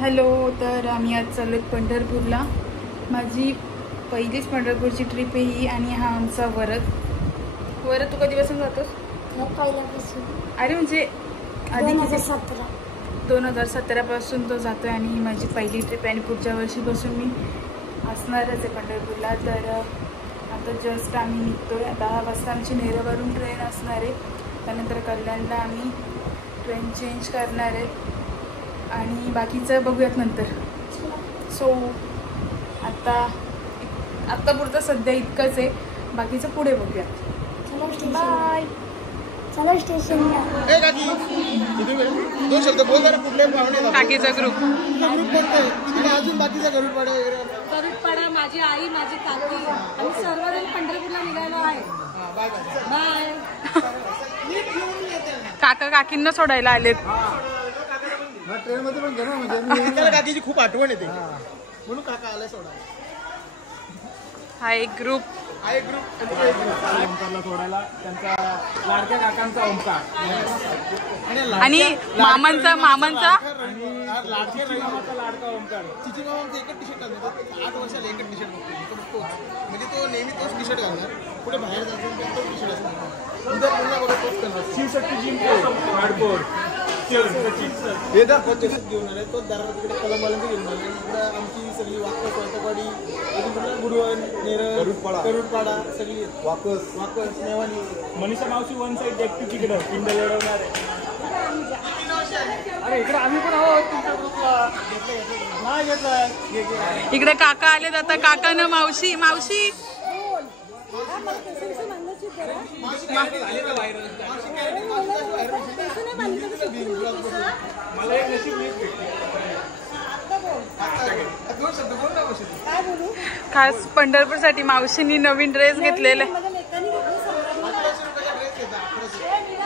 Hello, तर आम्ही आज चाललो पंढरपूरला. माझी पहिलीच पंढरपूरची ट्रिप आहे ही आणि हा आमचा वरद. वरद तू कधीपासून जातोस? पहिल्यापासून. अरे म्हणजे आधी 2017 पासून तो जातोय आणि ही माझी पहिली ट्रिप आहे आणि पुढच्या वर्षीपासून मी असणारच आहे पंढरपूरला. तर आता जस्ट आम्ही निघतोय. 10 वाजता आमची नेरळवरून ट्रेन असणार आहे. त्यानंतर कल्याणला आम्ही ट्रेन चेंज करणार आहे आणि बाकीचं बघूयात नंतर. सो आत्ता पुरतं सध्या इतकंच आहे, बाकीचं पुढे बघूयात. बाय. चला स्टेशनला. दोन शब्द बोल जरा. कुठले पाहुणे? काकीचा ग्रुप कोणते आणि अजून बाकीचा गरुडपाडा वगैरे. गरुडपाडा, माझी आई, माझी काकी आणि सर्वजण पंढरपूरला निघायला आहे. बाय. काका काकींना सोडायला आलेत. ट्रेन मध्ये पण घेणार म्हणजे काकीची खूप आठवण येते म्हणून काका आला सोडायला. हा एक ग्रुप ओंकारला सोडायला त्यांचा लाडक्या काकांचा ओंकार आणि मामांचा लाडक्या मामाचा लाडका ओंकार. चिची मामांचं एकच टी शर्ट घालतो. 8 वर्षाला एकच टी शर्ट बघतो. म्हणजे तो नेहमी तोच टी शर्ट घालणार. पुढे बाहेर जायचं तो टी शर्ट असणार. उद्या पुन्हा बघा तोच करणार. शिवशक्ती जिम हार्डकोर हे जर कोचिंगच घेऊन आले तोच दारा तिकडे कलमवाल्यांचे घेऊन आले. इकडे आमची सगळी वाकस वाटवाडी गुडवन नेरळ गरुडपाडा सगळी वाकस नेवानी. मनीषा मावशी वन साईड एकटी तिकडं पिंड लढवणार आहे. अरे इकडे आम्ही पण आहोत तुमच्या ग्रुपला. नाही घेतलाय. इकडे काका आले जाता. काकानं मावशी खास पंढरपूरसाठी मावशींनी नवीन ड्रेस घेतलेला आहे.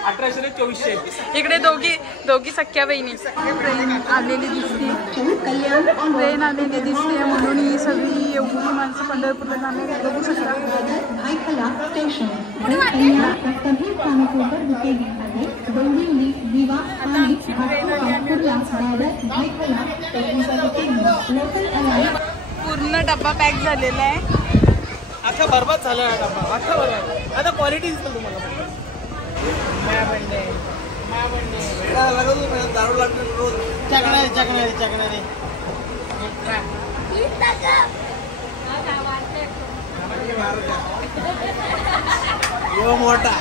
1824. इकडे दोघी सख्या बहिणी. ट्रेन आलेली दिसते म्हणून ही सगळी एवढी माणसं पंढरपूरला जाणार. बघू शकता. पूर्ण डब्बा पॅक झालेला आहे. आता बरबाद झाला हा डब्बा. आता बरबाद. आता क्वालिटी दिसेल तुम्हाला. दारू लागते रोज. चकणारे मोठा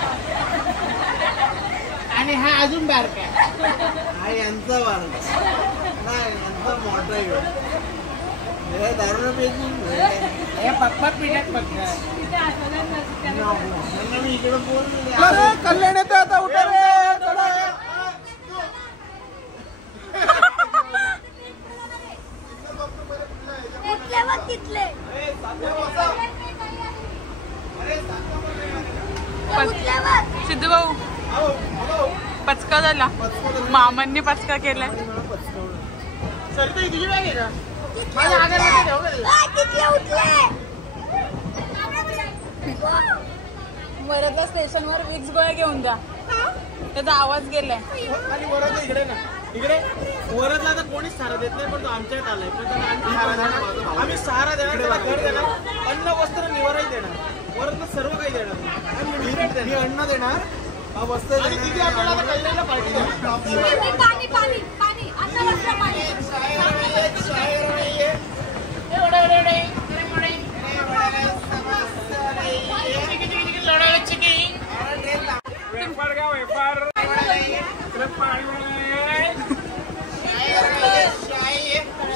आणि हा अजून बारका. हा यांचा बारका नाही, यांचा मोठा आहे. दारू पेची पप्पा पिण्यात पक्का. मी इकडे बोल कल्याण येते आता. उठा रे. सिद्धू भाऊ पचका झाला. मामांनी पचका केलाय. सरिता तुझी बॅग आहे का? वरदला स्टेशनवर विक्स गोळ्या घेऊन द्या. त्याचा आवाज गेलाय. आणि वरदला इकडे ना. इकडे वरदला तर कोणीच सहारा देत नाही, पण तो आमच्यात आलाय. पण आम्ही सहारा देणार, त्याला घर देणार, अन्न वस्त्र निवाराही देणार. वरदला सर्व काही देणार. मी अन्न देणार, वस्त्र आणि तिथे आपल्याला कल्याणला पार्टी देणार.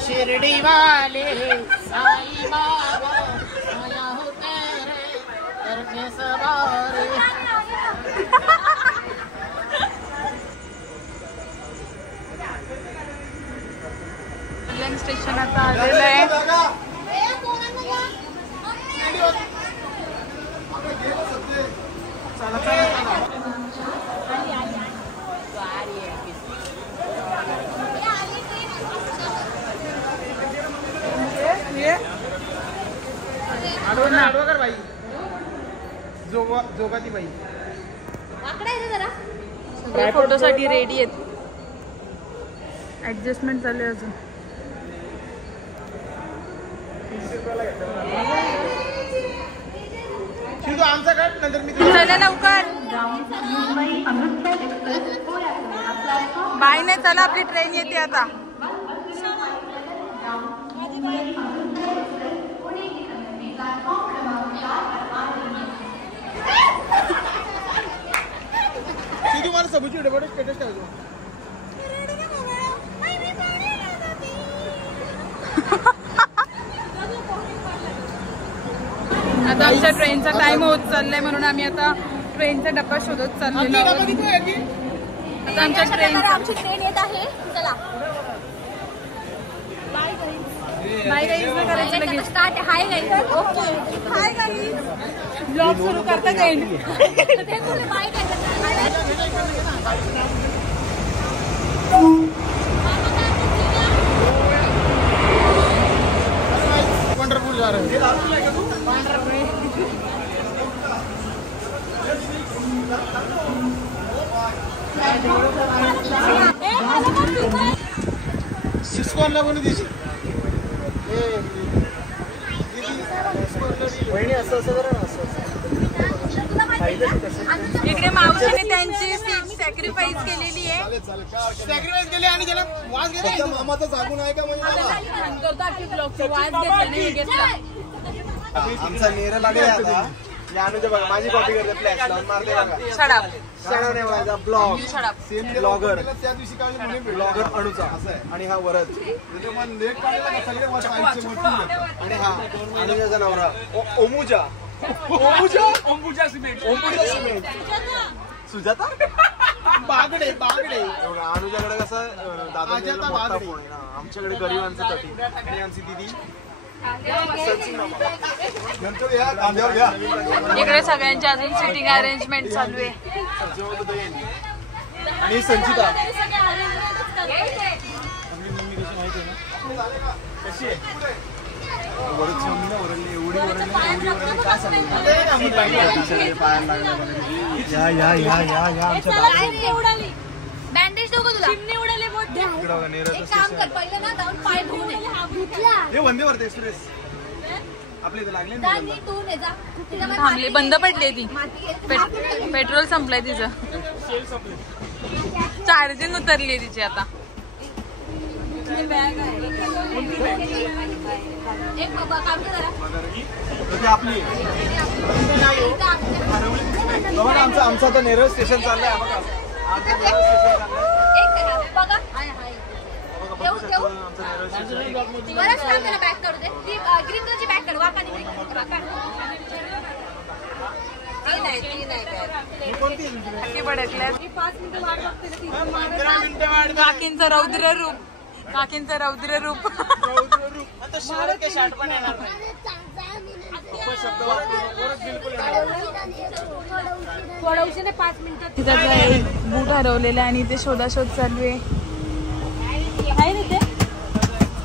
शिरडी वाले साई बाबा आया हो तेरे करके सवारे. कल्याण स्टेशन आता आलेलं आहे. आडवा बाई. जोगाती बाई. फोटोसाठी रेडी आहेत. ॲडजस्टमेंट चालू आहे अजून. शिंदू आमचा काढ नंतर मी चला लवकर. बाय नाही, चला आपली ट्रेन येते आता. शिंदू मला सबूची डबल स्टेटस ठेवतो. आता आमच्या ट्रेनचा टाइम होत चाललाय म्हणून आम्ही आता ट्रेनचा डब्बा शोधत चाललेलो आहोत. आता आमच्या आमची ट्रेन येत आहे. चला बाय गाईज न करायचं लगेच. Start. Hi guys. Okay hi guys. Blog सुरू करता जाईल. ते बोले बाय गाईज. पंढरपूर जा रहे हैं. सिस्कॉनला कोणी दिशी वहिनी असं असं करा ना. इकडे मावशीने त्यांची सीट सॅक्रिफाईस केलेली आहे. सॅक्रिफाईस केली आणि त्याला वास गेला. मामाचं सांगून आहे का म्हणजे आमचा नेर लागला आता. अनुजा बघा माझी कॉपी करते. फ्लॅश लावून मारते बघा. शडाप शडाप नाही माझा ब्लॉग. शडाप ब्लॉगर. त्या दिवशी काय ब्लॉगर अनुजा आणि हा वरद आणि हा अनुजाचा नवरा ओमुजा. ओमुजा सिमेंट. सुजाता बागडे. अनुजाकडे कसं दादा मोठा फोन आहे ना. आमच्याकडे गरिबांचं तटी आणि आमची दिदी इकडे सगळ्यांची अजून सिटिंग अरेंजमेंट चालू आहे. आणि संचिता कशी आहे. एवढी बँडेज देऊ का तुला. चिमणी उडाली मोठी. एक काम कर पहिलं ना जाऊन पाय धुवून ये. हे वंदे भारत एक्सप्रेस आपल्या इथे लागले ना. थांबली, बंद पडली ती. पेट्रोल संपलंय तिचं. चार्जिंग उतरली तिची आता. आपली आमचा आता नेरळ स्टेशन चाललंय. बॅक करू दे. ग्रीन कलरची बॅक काढ. वाका काकींचं रौद्र रूप. काकींचं रौद्र रूप. थोडा उशीर 5 मिनिटं. तिचा एक बूट हरवलेला आणि ते शोधाशोध चालू आहे.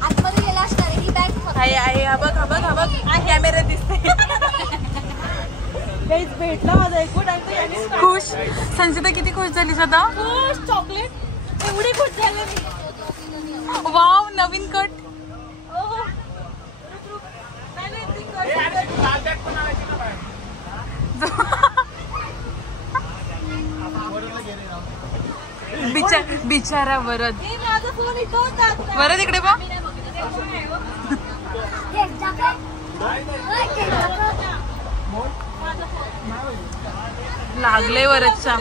आतमध्ये गेला असणार ही बॅग. आहे हा बघ कॅमेरा दिसते. भेटला माझा एक खुश. संचिता किती खुश झाली स्वतः. खुश. चॉकलेट एवढी खुश झाली मी. वाव नवीन कट. बिचारा वरद. माझा फोन इथं होता. वरद इकडे बघ. लागले वरदच्या.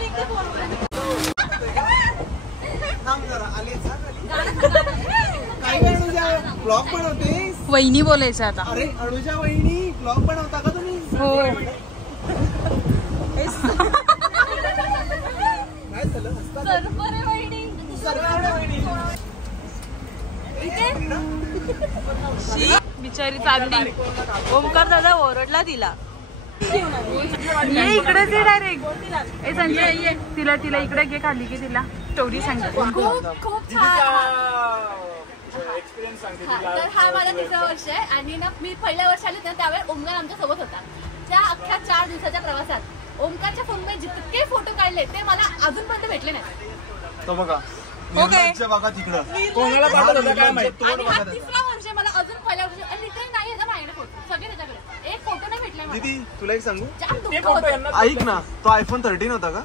ब्लॉग बनवते. वहिनी बोलायचं आता. अरे अनुजा वहिनी ब्लॉग बनवता का तुम्ही. हो. बिचारी चालली. ओमकार दादा ओरडला तिला. ये इकडेच आहे डायरेक्ट. ए संजय ये. तिला इकडे घे खाली की तिला स्टोरी सांगते. खूप छान. तर हा माझा 3रा वर्ष आहे आणि ना मी पहिल्या वर्षी आले त्यावेळेस ओमकार आमच्या सोबत होता. त्या अख्ख्या 4 दिवसाच्या प्रवासात ओमकारच्या फोनमध्ये जितके फोटो काढले ते मला अजूनपर्यंत भेटले नाही. तो बघा ओके. बघा तिकडं कोणाला पाठवलं काय माहिती. 3रा वर्ष मला अजून पहिल्या वर्षी लिटरली नाही आहे ना तुला एक सांगू जाम दुःख होतं. ऐक ना तो आयफोन 13 होता का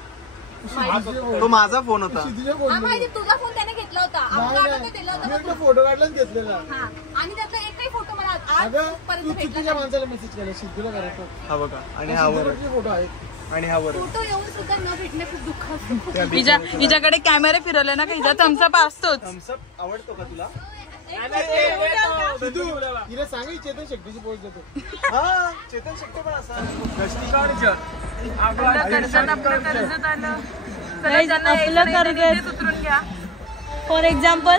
तो माझा फोन होता हा माहिती तुझा फोन त्याने घेतला होता आमचा तो दिला होता बघ. फोटो काढलाच घेतलेला हा आणि त्यातला एकही फोटो मला अगं आजपर्यंत तू भेटला चुकीच्या माणसाला मेसेज केला सिद्धूला करायचं हा बघा आणि हा वर फोटो आहे आणि हा वर फोटो येऊन सुद्धा न भेटणे खूप दुःख असतं. हिच्याकडे कॅमेरा फिरवले ना का हिचा थम्सअप असतोच. थम्सअप आवडतो का तुला तिला सांगाय चेतन शेट्टीची पोस्ट देतो हा चेतन शेट्टी पण असा फॉर एक्झाम्पल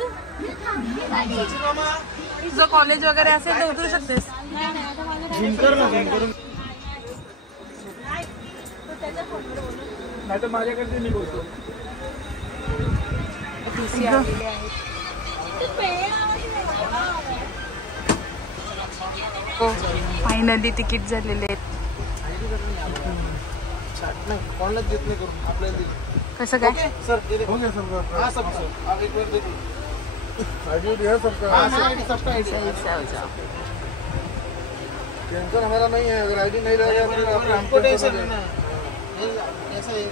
तुझं कॉलेज वगैरे असेल तर उतरू शकतेस. नाही तर माझ्याकडे मी बोलतो फायनली तिकीट झालेले आहेत. नाही कोणालाच देत नाही करून आपल्याला दिली कसं काय सर हो गया सर हाँ सब सर आप एक बार दे दो आईडी दिया सबका हाँ आईडी सबका आईडी टेंशन हमारा नहीं है अगर आईडी नहीं रहेगा फिर हमको टेंशन है ना ऐसा है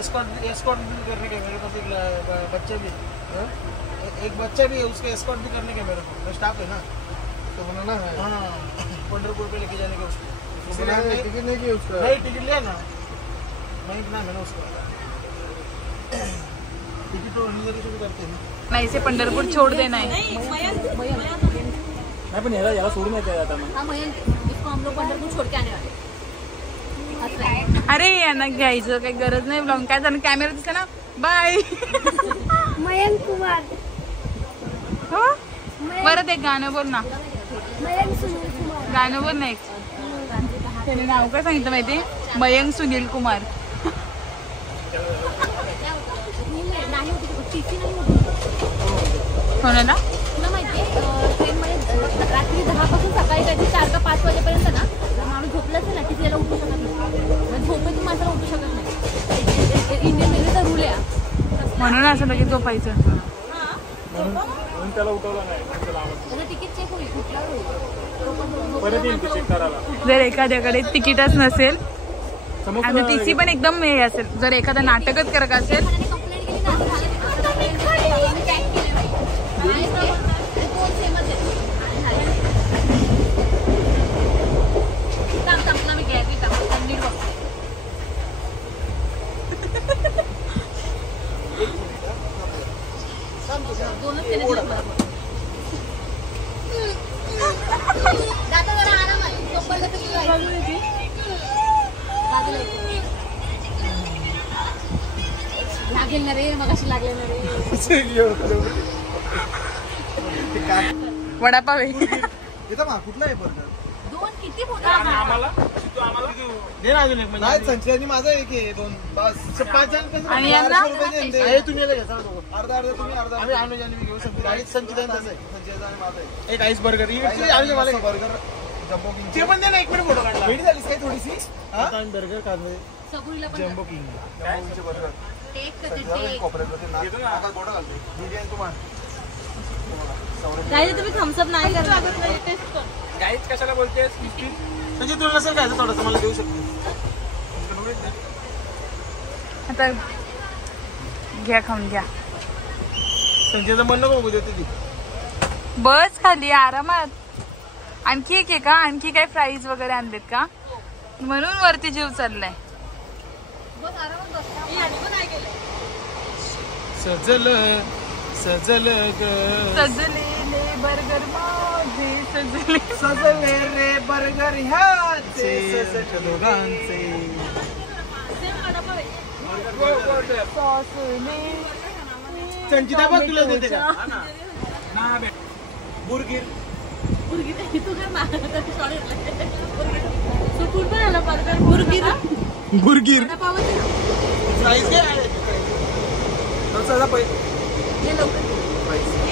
एस्कॉर्ट भी करने के मेरे पास एक बच्चा भी एक बच्चा भी है उसके एस्कॉर्ट भी करने के मेरे को मैं स्टाफ है ना तो बनाना है हाँ पंढरपुर पे लेके जाने का उसको टिकट नहीं किया उसका नहीं टिकट लिया ना नहीं ना मैंने उसको टिकट तो रिजर्वेशन करते हैं नाही से पंढरपूर छोड़ देना है. नहीं पण याला सोडून येते आता मग हाँ मयंक इसको हम लोग पंढरपुर छोड़ के आने वाले. अरे यांना घ्यायचं काही गरज नाही. ब्लॉग काय झालं कॅमेरा दिसला ना. बाय. मयंक कुमार. हो परत एक गाणं बोल ना. मयंक सुनील कुमार. गाणं बोल ना एक. त्याने नाव काय सांगितलं माहिती मयंक सुनील कुमार. कोणाला तुला माहितीये ट्रेनमध्ये रात्री 10 पासून सकाळी काहीतरी 4 का 5 वाजेपर्यंत ना माणूस झोपला असेल ना टीसीला उठू शकत नाही. झोपेतून माणसाला उठू शकत नाही. इंडियन रेल्वेचा रूल आहे म्हणून असं लगेच झोपायचं. म्हणून त्याला उठवलं नाही त्याचं तिकीट चेक होईल कुठला परत येईल चेक करायला जर एखाद्याकडे तिकीटच नसेल आणि टीसी पण एकदम हे असेल जर एखादं नाटकच करत असेल कंप्लेंट केली ना मी गॅस नीट बघते. दोनच केले दादा जरा आराम आहे चप्पल लागेल ना रे मगाशी लागले ना रे. वडापाव आहे. इथं मा कुठला आहे बर्गर दोन किती फोटो दे ना अजून एक म्हणजे संचयानी माझा एक आहे दोन बस 5 जण आणि यांना? आहे तुम्ही घ्या अर्धा अर्धा तुम्ही अर्धा आम्ही अनुज आणि मी घेऊ शकतो आणि संचितांचा आहे संचिताचा आणि माझा आहे एक आईस बर्गर ही अनुज मला बर्गर जम्बो किंग ते पण दे ना एक मिनिट फोटो काढला भेट झालीस काय थोडीशी हां बर्गर खाल्ले सबुरीला पण जम्बो किंग जम्बोचे बर्गर टेक करते कोपऱ्यात ना आता बोटं घालते डिझाइन तुम्हाला गाईज तुम्ही थम्स अप नाही करत गाईज कशाला बोलतेस म्हणजे तुला नसेल काय थोडंसं मला देऊ शकते आता घ्या खाऊन घ्या. संजयचं म्हणणं बघू देते ती बस खाली आरामात. आणखी एक आहे का आणखी काय फ्राईज वगैरे आणलेत का म्हणून वरती जीव चाललाय. बस आरामात बस मी आठवण नाही केलं. सजल सजल ग सजलेले बर्गर माझे सजले सजले रे बर्गर ह्याचे दोघांचे संचिता बघ तुला देते का बुरगीर तू कर ना सॉरी सुकून पण आला बर्गर बुरगीर बुरगीर प्राईस घे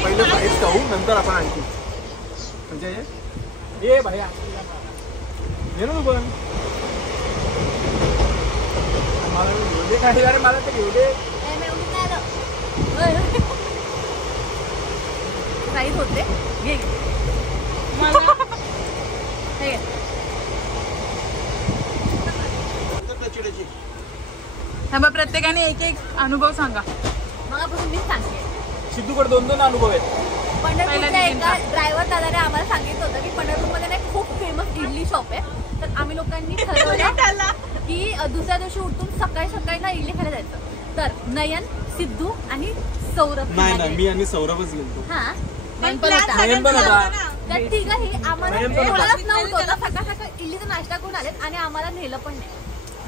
पहिले प्राईस खाऊ नंतर आपण आणखी म्हणजे ये भाई ये ना तू पण मला घेऊ दे काही अरे मला ते घेऊ दे प्राईस होते घे मग प्रत्येकाने एक एक अनुभव सांगा. मगापासून मीच सांगते. सिद्धूकडे 2 अनुभव आहेत. पंढरपूरच्या एका ड्रायव्हर दादाने आम्हाला सांगितलं होतं की पंढरपूरमध्ये ना खूप फेमस इडली शॉप आहे. तर आम्ही लोकांनी ठरवलं की दुसऱ्या दिवशी उठून सकाळी सकाळी ना इडली खायला जायचं. तर नयन, सिद्धू आणि सौरभ. नाही मी आणि सौरभच गेलो. हा नयन पण होता. तर तिघही आम्हाला कोणालाच नव्हतं. सकाळ सकाळ इडलीचा नाश्ता करून आलेत आणि आम्हाला नेलं पण नाही.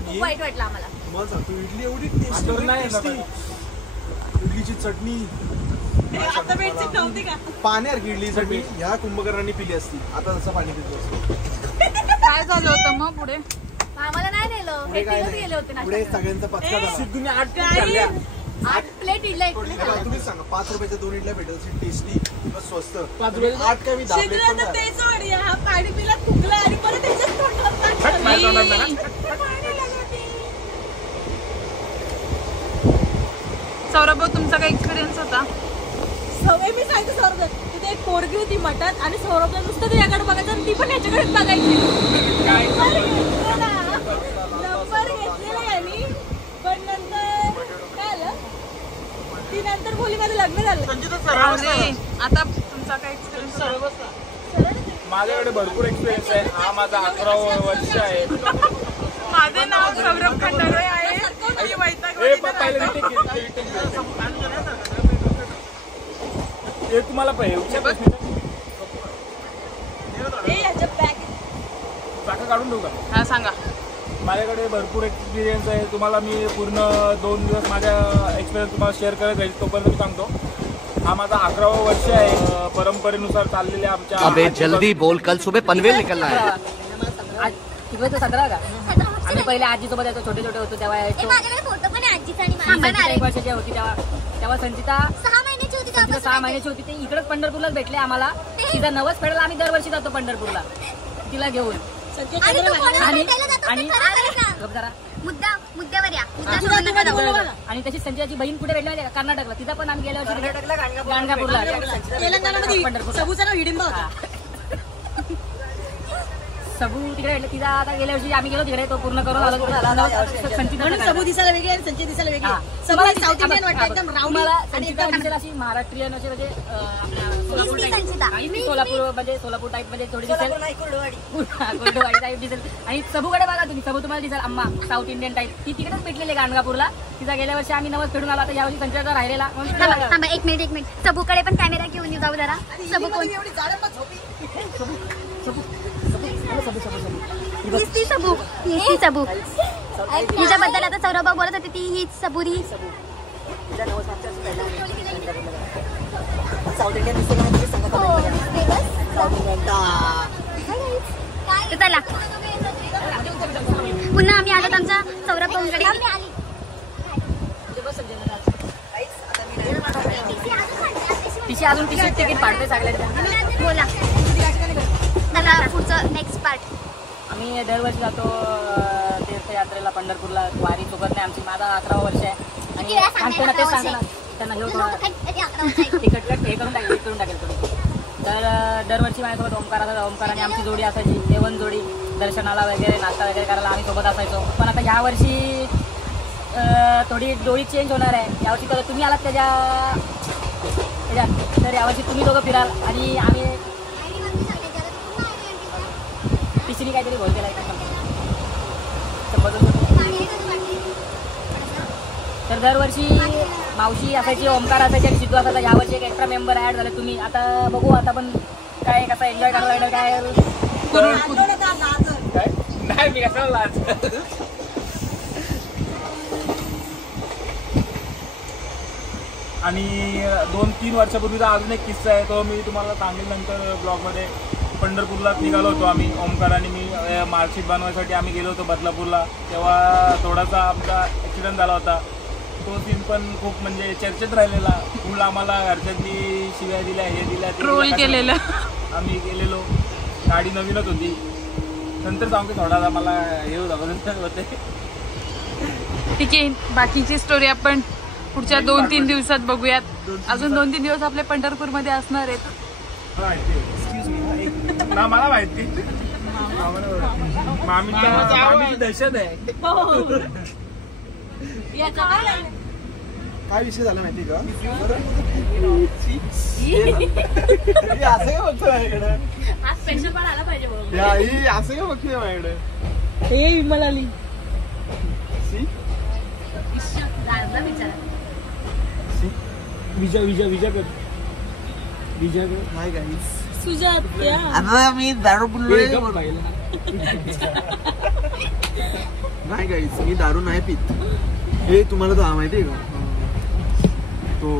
खूप वाईट वाटलं आम्हाला. मला सांगतो इडली एवढी टेस्टी, इडलीची चटणी पाण्यासारखी इडली चटणी ह्या कुंभकर्णांनी पिली असती. आता जसं पाणी पितो असतो. काय झालं होतं मग पुढे? आम्हाला नाही नेलं. हे तिघच गेले होते पुढे नाश्ता. सगळ्यांचा पचका झाला. सिद्धूने 8 प्लेट इडल्या तुम्हीच सांगा 5 रुपयाच्या 2 इडल्या भेटेल टेस्टी स्वस्त. 5 रुपयाच्या 8 काय मी 10 प्लेट पाणी पिला फुगला आणि परत सौरभ तुमचा काय एक्सपिरियन्स होता? सवय मी सांगते सौरभ तिथे एक पोरगी होती मठात आणि सौरभला नुसतं तिच्याकडे बघायचं आणि ती पण याच्याकडे बघायची. नंबर घेतलेला यांनी पण नंतर काय आलं ती नंतर बोली माझं लग्न झालं. आता तुमचा काय एक्सपिरियन्स? माझ्याकडे भरपूर एक्सपिरियन्स आहे. हा माझा 11वा वर्ष आहे. माझे नाव सौरभ खंडारे आहे. तुम्हाला चाका काढून देऊ का? हा सांगा. माझ्याकडे भरपूर एक्सपिरियन्स आहे. तुम्हाला मी पूर्ण 2 दिवस माझ्या एक्सपिरियन्स तुम्हाला शेअर करत राहील. तोपर्यंत मी सांगतो हा माझा 11वा वर्ष आहे. परंपरेनुसार चाललेले आमच्या. अबे जल्दी बोल, कल सुबह पनवेल निकलना है. आज 17 का? आम्ही पहिले आजीसोबत यायचो, छोटे छोटे होतो तेव्हा यायचो. फोटो पण आहे आजीचा आणि 1 वर्षाची होती तेव्हा संचिता 6 महिन्याची होती. 6 महिन्याची होती. ते इकडेच पंढरपूरलाच भेटले आम्हाला. तिचा नवस फेडायला आम्ही दरवर्षी जातो पंढरपूरला तिला घेऊन. आणि तशीच संजयाची बहीण कुठे भेटली माहिती का? कर्नाटकला. तिथं पण आम्ही गेल्या वर्षी गाणगापूरला सबू तिकडे भेटले. तिला आता गेल्या वर्षी आम्ही गेलो तिकडे, तो पूर्ण करून आलो. सबू दिसायला वेगळी आणि संजय दिसायला वेगळी. साऊथ इंडियन वाटतं एकदम राऊंड अशी महाराष्ट्रीयन असे म्हणजे सोलापूर म्हणजे सोलापूर टाईप मध्ये थोडी दिसेल. कुर्डवाडी टाईप दिसेल. आणि सबूकडे बघा तुम्ही, सबू तुम्हाला दिसेल अम्मा साऊथ इंडियन टाईप. ती तिकडेच भेटलेली गाणगापूरला. तिचा गेल्या वर्षी आम्ही नवस फेडून आला. आता यावर्षी संजयचा राहिलेला. एक मिनिट सबूकडे पण कॅमेरा घेऊन जाऊ जरा. सबू कोण? ती सबू हिच्याबद्दल आता सौरभ बोलत होती. ती हीच सबुरी. चला पुन्हा आम्ही आलो आमच्या सौरभ भाऊंकडे. तिची अजून तिकीट पाडते सगळ्यांना. बोला आता पुढचं नेक्स्ट पार्ट. आम्ही दरवर्षी जातो तीर्थयात्रेला पंढरपूरला. वारी चुकत नाही आमची. माझा 11वा वर्ष आहे. आणि सांगतो ना तेच सांगा ना त्यांना घेऊन तिकट हे करून टाकेल तुम्ही. तर दरवर्षी माझ्यासोबत ओंकार आणि आमची जोडी असायची. जेवण जोडी, दर्शनाला वगैरे नाश्ता वगैरे करायला आम्ही सोबत असायचो. पण आता ह्या वर्षी थोडी जोडी चेंज होणार आहे. यावर्षी तर तुम्ही आलात त्याच्यात, तर यावर्षी तुम्ही दोघं फिराल आणि आम्ही तिसरी काहीतरी बोल केला तर दरवर्षी मावशी असायची, ओंकार असायची आणि सिद्धू असायचा. यावर्षी एक एक्स्ट्रा मेंबर ऍड झाले तुम्ही. आता बघू आता पण काय कसा एन्जॉय करायला लागणार काय नाही मी कसा लाज. आणि 2-3 वर्षापूर्वीचा अजून एक किस्सा आहे, तो मी तुम्हाला सांगेल नंतर ब्लॉगमध्ये. पंढरपूरला निघालो होतो आम्ही, ओंकार आणि मी. मार्कशीट बनवायसाठी आम्ही गेलो होतो बदलापूरला. तेव्हा थोडासा आमचा ॲक्सिडेंट झाला होता. तो सीन पण खूप म्हणजे चर्चेत राहिलेला. फुल आम्हाला घरच्यांनी शिव्या दिल्या, हे दिल्या, ट्रोल केलेलं. आम्ही गेलेलो. गाडी नवीनच होती. नंतर सांगते थोडा मला हे होते. ठीक आहे, बाकीची स्टोरी आपण पुढच्या 2-3 दिवसात बघूयात. अजून 2-3 दिवस आपले पंढरपूरमध्ये असणार आहेत. ना मला माहिती मामीची दहशत आहे. याचा काय लागलं? काय विषय झाला माहिती का असं काय बघतो माझ्याकडे आज स्पेशल पण आला पाहिजे बरोबर. असं काय बघतोय माझ्याकडे हे विमल आली. लागला बिचारा. Hi guys सुजात्या. आता मी दारू बोललोय नाही गाईस मी दारू नाही पित हे तुम्हाला तो माहिती आहे का तो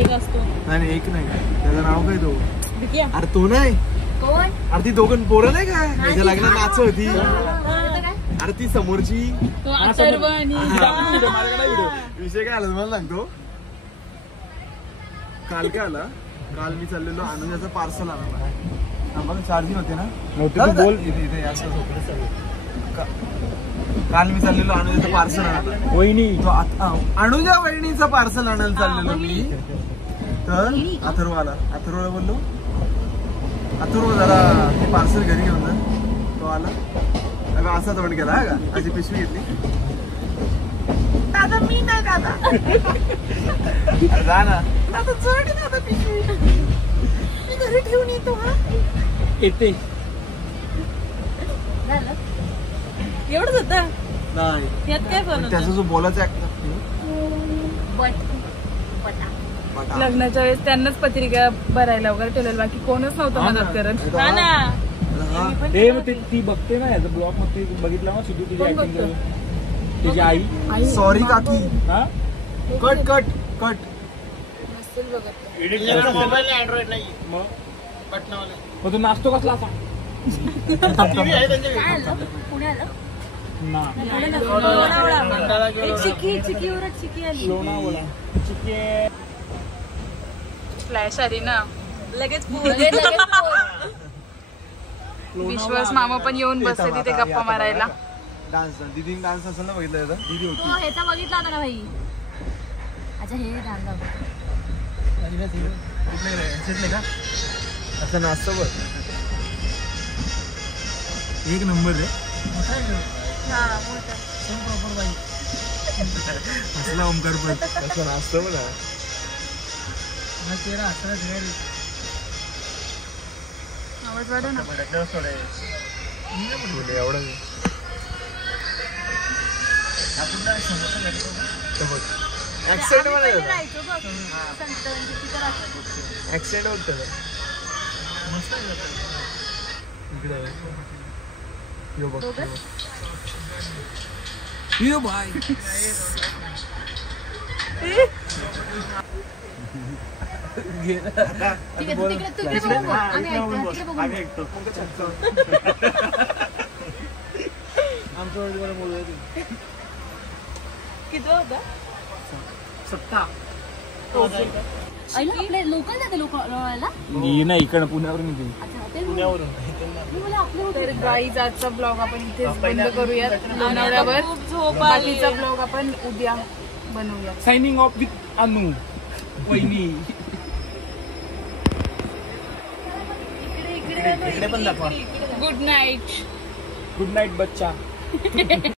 एक असतो. नाही एक नाही त्याचं नाव काय तो विक्या. अरे तो नाही कोण? अरे ती दोघं पोरं नाही काय त्याच्या लग्नात नाच होती त्याचं काय? अरे ती समोरची तो अथर्व आणि विषय काय आला तुम्हाला सांगतो काल काय आला काल मी चाललेलो अनुजाचं पार्सल आणायला बघ चार्जिंग होते ना बोल इथे काल मी चाललेलो अनुजाचं पार्सल आणायला अनुजा वहिनीचं पार्सल आणायला चाललेलो मी तर अथर्वला बोललो अथर्व जरा ते पार्सल घरी घेऊन जा तो आला अगं असा तोंड केला हा का अशी पिशवी घेतली दादा मी नाही दादा जा ना दादा जड दादा पिशवी मी घरी ठेवून येतो हा येते झालं? एवढंच होतं. नाही यात काय फरक होता? त्याचा जो बोलायचा बटा. लग्नाच्या वेळेस त्यांनाच पत्रिका भरायला वगैरे ठेवलेलं बाकी कोणच नव्हतं मदत करत. हा ना. हे मग ती बघते ना याचा ब्लॉग मध्ये बघितला ना सिद्धू तिची ऍक्टिंग करून तिची आई सॉरी काकी हा कट कट कट नसेल बघत. मोबाईल अँड्रॉइड नाही मग बटनावाला मग तू नाचतो कसला असा टीव्ही आहे त्यांच्या काय आलं? पुणे आलं? ना लोणावळा. एक चिकी उरट चिकी आली. लोणावळा चिके फ्लॅश आली ना लगेच लगेच बोल. विश्वास मामा पण येऊन बसले तिथे गप्पा मारायला. डान्स दीदी डान्स असेल ना बघितलं त्याचा दीदी होती हो ह्याचा बघितला होता का भाई? अच्छा हे झालं. कुठले का असं नाचतो बघ एक नंबर रे असला ओमकार पण असं नाचतो बघा आवाज वाढव ना. एवढं ऍक्सिडेंट राहायचो बघ. संतांची तिथं राहतो. ऍक्सिडेंट होत मस्त इकडे यो बघ यो बाय ठीक आहे तू तिकडे बघून बोल. आम्ही ऐकतो तिकडे बघून बोल. किती होता? आपले लोकल जाते लोणावळ्याला. मी नाही इकडं पुण्यावरून येते अच्छा ते मी मला आपले होते. तर गाईज आजचा ब्लॉग आपण इथेच बंद करूयात लोणावळ्यावर. खूप झोप आली. बाकीचा ब्लॉग आपण उद्या बनवूया. साइनिंग ऑफ विथ अनु वहिनी गुड नाईट. गुड नाईट बच्चा